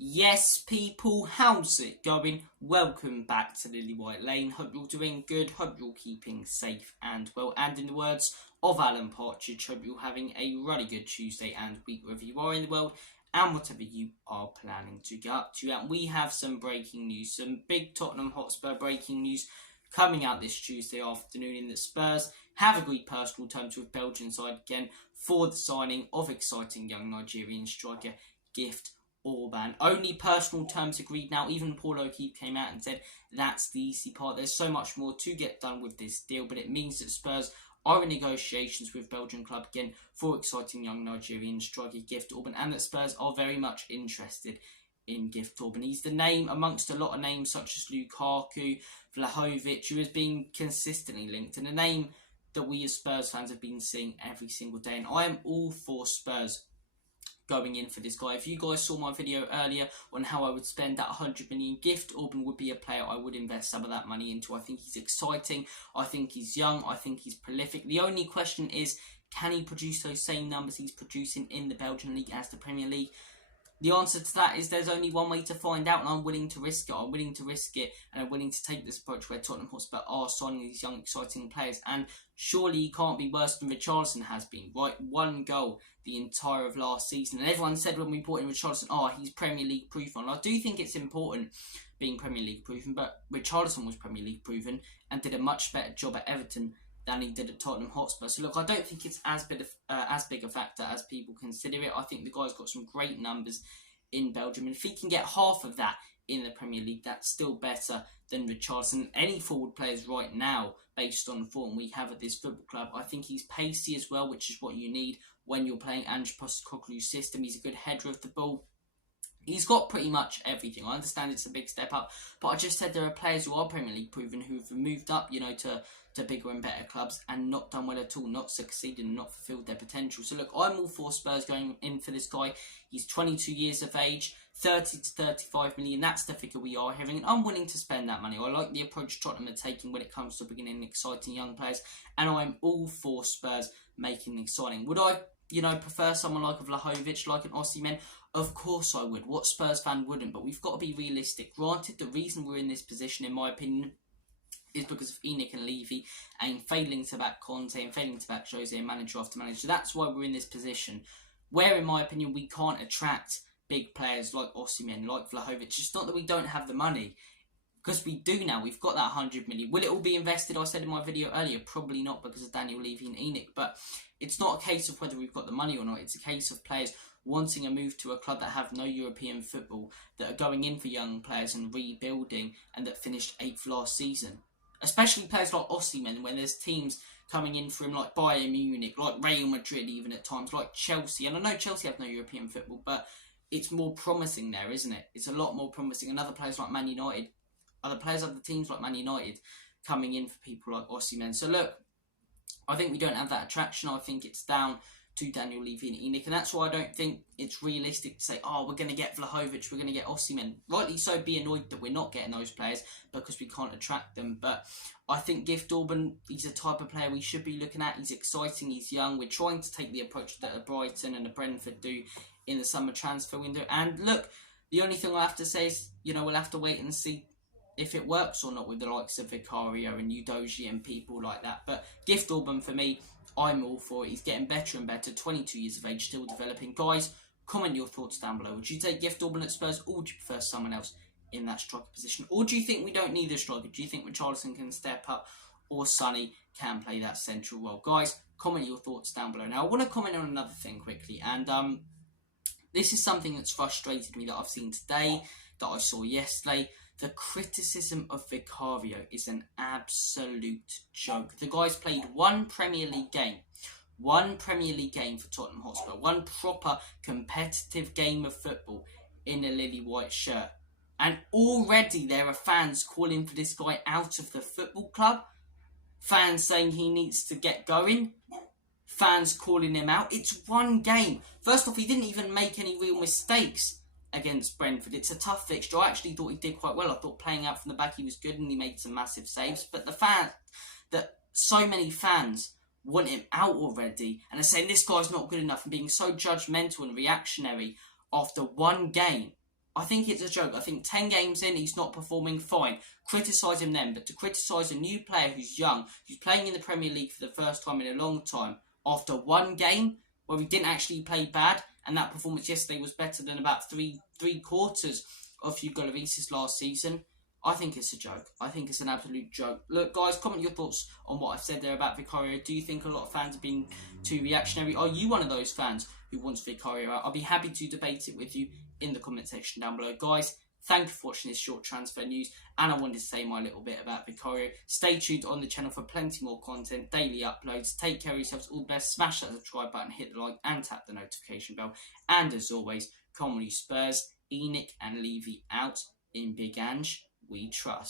Yes, people, how's it going? Welcome back to Lily White Lane. Hope you're doing good. Hope you're keeping safe and well. And in the words of Alan Partridge, hope you're having a really good Tuesday and week wherever you are in the world and whatever you are planning to get up to. And we have some breaking news, some big Tottenham Hotspur breaking news coming out this Tuesday afternoon in that Spurs have agreed personal terms with Belgian side again for the signing of exciting young Nigerian striker Gift Orban. Only personal terms agreed now. Even Paul O'Keefe came out and said that's the easy part. There's so much more to get done with this deal, but it means that Spurs are in negotiations with Belgian club again for exciting young Nigerian striker Gift Orban, and that Spurs are very much interested in Gift Orban. He's the name amongst a lot of names such as Lukaku, Vlahovic, who has been consistently linked, and a name that we as Spurs fans have been seeing every single day. And I am all for Spurs going in for this guy. If you guys saw my video earlier on how I would spend that 100 million, Gift Orban would be a player I would invest some of that money into. I think he's exciting. I think he's young. I think he's prolific. The only question is, can he produce those same numbers he's producing in the Belgian league as the Premier League? The answer to that is there's only one way to find out, and I'm willing to risk it. I'm willing to risk it, and I'm willing to take this approach where Tottenham Hotspur are signing these young, exciting players. And surely he can't be worse than Richarlison has been, right? One goal the entire of last season. And everyone said when we brought in Richarlison, he's Premier League proven. And I do think it's important being Premier League proven, but Richarlison was Premier League proven and did a much better job at Everton than he did at Tottenham Hotspur. So look, I don't think it's as big a factor as people consider it. I think the guy's got some great numbers in Belgium, and if he can get half of that in the Premier League, that's still better than Richarlison. Any forward players right now, based on the form we have at this football club. I think he's pacey as well, which is what you need when you're playing Ange Postecoglou's system. He's a good header of the ball. He's got pretty much everything. I understand it's a big step up, but I just said there are players who are Premier League proven who've moved up, to bigger and better clubs and not done well at all, not succeeded and not fulfilled their potential. So look, I'm all for Spurs going in for this guy. He's 22 years of age, 30 to 35 million. That's the figure we are hearing, and I'm willing to spend that money. I like the approach Tottenham are taking when it comes to bringing in exciting young players, and I'm all for Spurs making the signing. Would I prefer someone like a Vlahovic, like an Osimhen? Of course I would. What Spurs fan wouldn't? But we've got to be realistic. Granted, the reason we're in this position, in my opinion, is because of ENIC and Levy and failing to back Conte and failing to back Jose and manager after manager. So that's why we're in this position where, in my opinion, we can't attract big players like Osimhen, like Vlahovic. It's not that we don't have the money, because we do now. We've got that 100 million. Will it all be invested? I said in my video earlier, probably not, because of Daniel Levy and ENIC. But it's not a case of whether we've got the money or not. It's a case of players wanting a move to a club that have no European football, that are going in for young players and rebuilding, and that finished 8th last season. Especially players like Osimhen, when there's teams coming in for him like Bayern Munich, like Real Madrid even at times, like Chelsea. And I know Chelsea have no European football, but it's more promising there, isn't it? It's a lot more promising. And other players like Man United, other players of the teams like Man United coming in for people like Osimhen. So look, I think we don't have that attraction. I think it's down to Daniel Levy and ENIC, and that's why I don't think it's realistic to say, we're going to get Vlahovic, we're going to get Osimhen. Rightly so, be annoyed that we're not getting those players because we can't attract them. But I think Gift Orban, he's a type of player we should be looking at. He's exciting, he's young. We're trying to take the approach that a Brighton and a Brentford do in the summer transfer window. And look, the only thing I have to say is, we'll have to wait and see if it works or not with the likes of Vicario and Udogie and people like that. But Gift Orban, for me, I'm all for it. He's getting better and better. 22 years of age, still developing. Guys, comment your thoughts down below. Would you take Gift Orban at Spurs, or would you prefer someone else in that striker position? Or do you think we don't need a striker? Do you think Richarlison can step up, or Sonny can play that central role? Guys, comment your thoughts down below. Now, I want to comment on another thing quickly, and this is something that's frustrated me that I've seen today, that I saw yesterday. The criticism of Vicario is an absolute joke. The guy's played one Premier League game for Tottenham Hotspur, one proper competitive game of football in a lily white shirt. And already there are fans calling for this guy out of the football club, fans saying he needs to get going, fans calling him out. It's one game. First off, he didn't even make any real mistakes against Brentford. It's a tough fixture. I actually thought he did quite well. I thought playing out from the back he was good and he made some massive saves. But the fact that so many fans want him out already and are saying this guy's not good enough and being so judgmental and reactionary after one game, I think it's a joke. I think 10 games in, he's not performing fine. Criticise him then, but to criticise a new player who's young, who's playing in the Premier League for the first time in a long time, after one game where he didn't actually play bad, and that performance yesterday was better than about three quarters of Hugo Lloris's last season, I think it's a joke. I think it's an absolute joke. Look, guys, comment your thoughts on what I've said there about Vicario. Do you think a lot of fans have been too reactionary? Are you one of those fans who wants Vicario out? I'll be happy to debate it with you in the comment section down below. Guys, thank you for watching this short transfer news, and I wanted to say my little bit about Vicario. Stay tuned on the channel for plenty more content, daily uploads. Take care of yourselves, all the best. Smash that subscribe button, hit the like, and tap the notification bell. And as always, come on you Spurs, Enoch and Levy out. In Big Ange, we trust.